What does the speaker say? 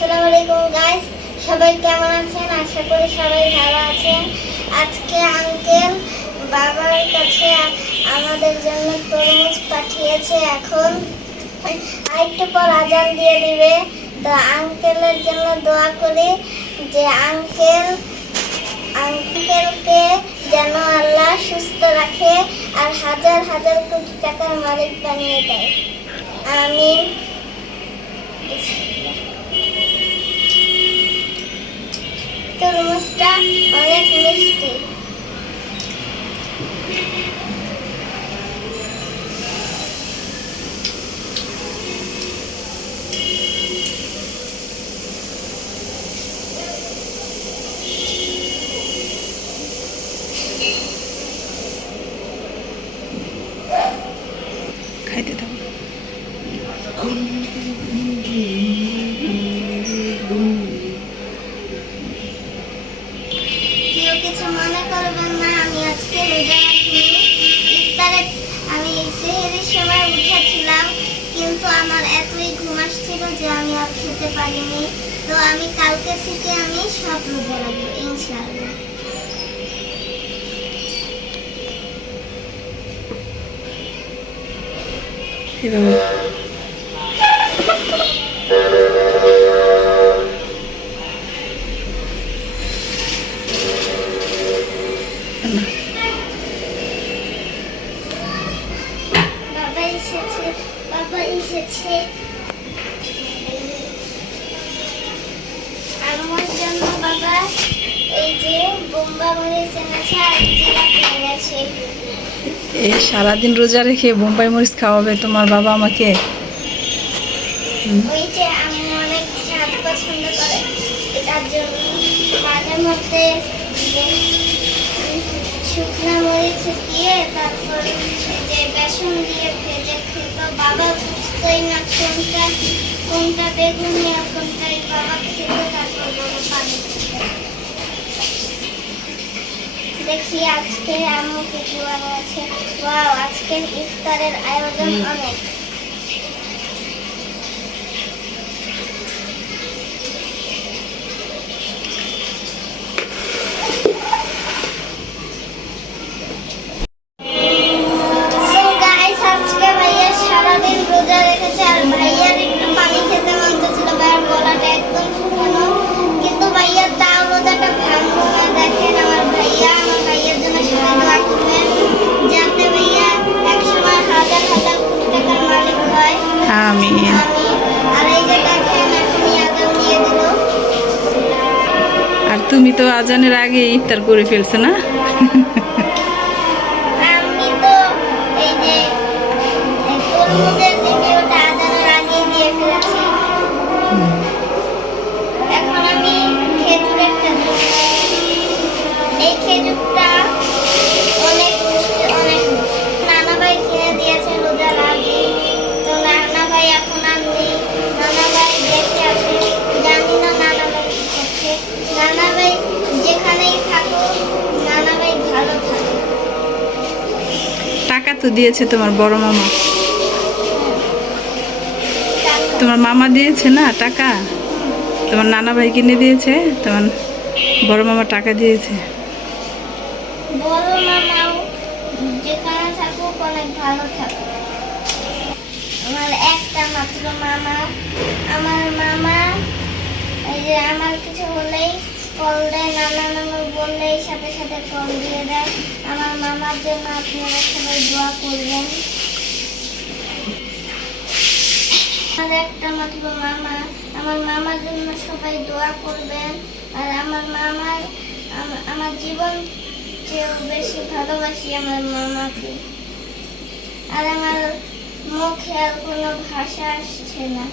আসসালামু আলাইকুম গাইস সবাই কেমন আছেন? আশা করি সবাই ভালো আছেন। আজকে আঙ্কেল বাবার কাছে আমাদের জন্য তরমুজ পাঠিয়েছে এখন। আরেকটু পর আজান দিয়ে দিবে। তো আঙ্কেলের জন্য দোয়া করি যে আঙ্কেল আঙ্কেলকে যেন আল্লাহ সুস্থ রাখে আর হাজার হাজার কোটি টাকার মালিক বানিয়ে দেয়। আমিন। তরমুজটা অনেক মিষ্টি খাইতে থাকো ইফতারে আমি সেহেরির সময় উঠেছিলাম কিন্তু আমার এতই ঘুম আসছিল যে আমি আর খেতে পারিনি। তো আমি কালকে থেকে আমি সব রোজা রাখব ইনশাআল্লাহ। এভাবে। না, আমার জন্য বাবা এই যে বোম্বা মরিচ এনেছে আর জিলাপি এনেছে। এই সারাদিন রোজা রেখে বোম্বাই মরিচ খাওয়াবে তোমার বাবা আমাকে? ওই যে আমি অনেক স্বাদ পছন্দ করে এটার জন্য মাঝে মধ্যে শুকনো মরিচ দিয়ে তারপর যে বেসন দিয়ে ভেজে খেতো বাবা বুঝতোই না? কোনটা কোনটা বেগুনি আর কোনটা এই বাবা খেতে তারপর বাবা পানি দেখি আজকে আম্মু কিছু বানিয়েছে। ওয়াও আজকের ইফতারের আয়োজন। অনেক। তুমি তো আজানের আগে ইফতার করে ফেলছো না? তো দিয়েছে তোমার বড় মামা। তোমার মামা দিয়েছে না টাকা? তোমার নানা ভাই কিনে দিয়েছে, তোমার বড় মামা টাকা দিয়েছে। আমার মামা মামা আমার কিছু হলেই কল দেয়, নানা নানু বললেই সাথে সাথে কল দিয়ে দেয়। আমার মামার জন্য আপনারা সবাই দোয়া করবেন। আমার একটা মাত্র মামা, আমার মামার জন্য সবাই দোয়া করবেন। আর আমার মামার আমার জীবন চেয়েও বেশি ভালোবাসি আমার মামাকে। আর আমার মুখে আর কোনো ভাষা আসছে না।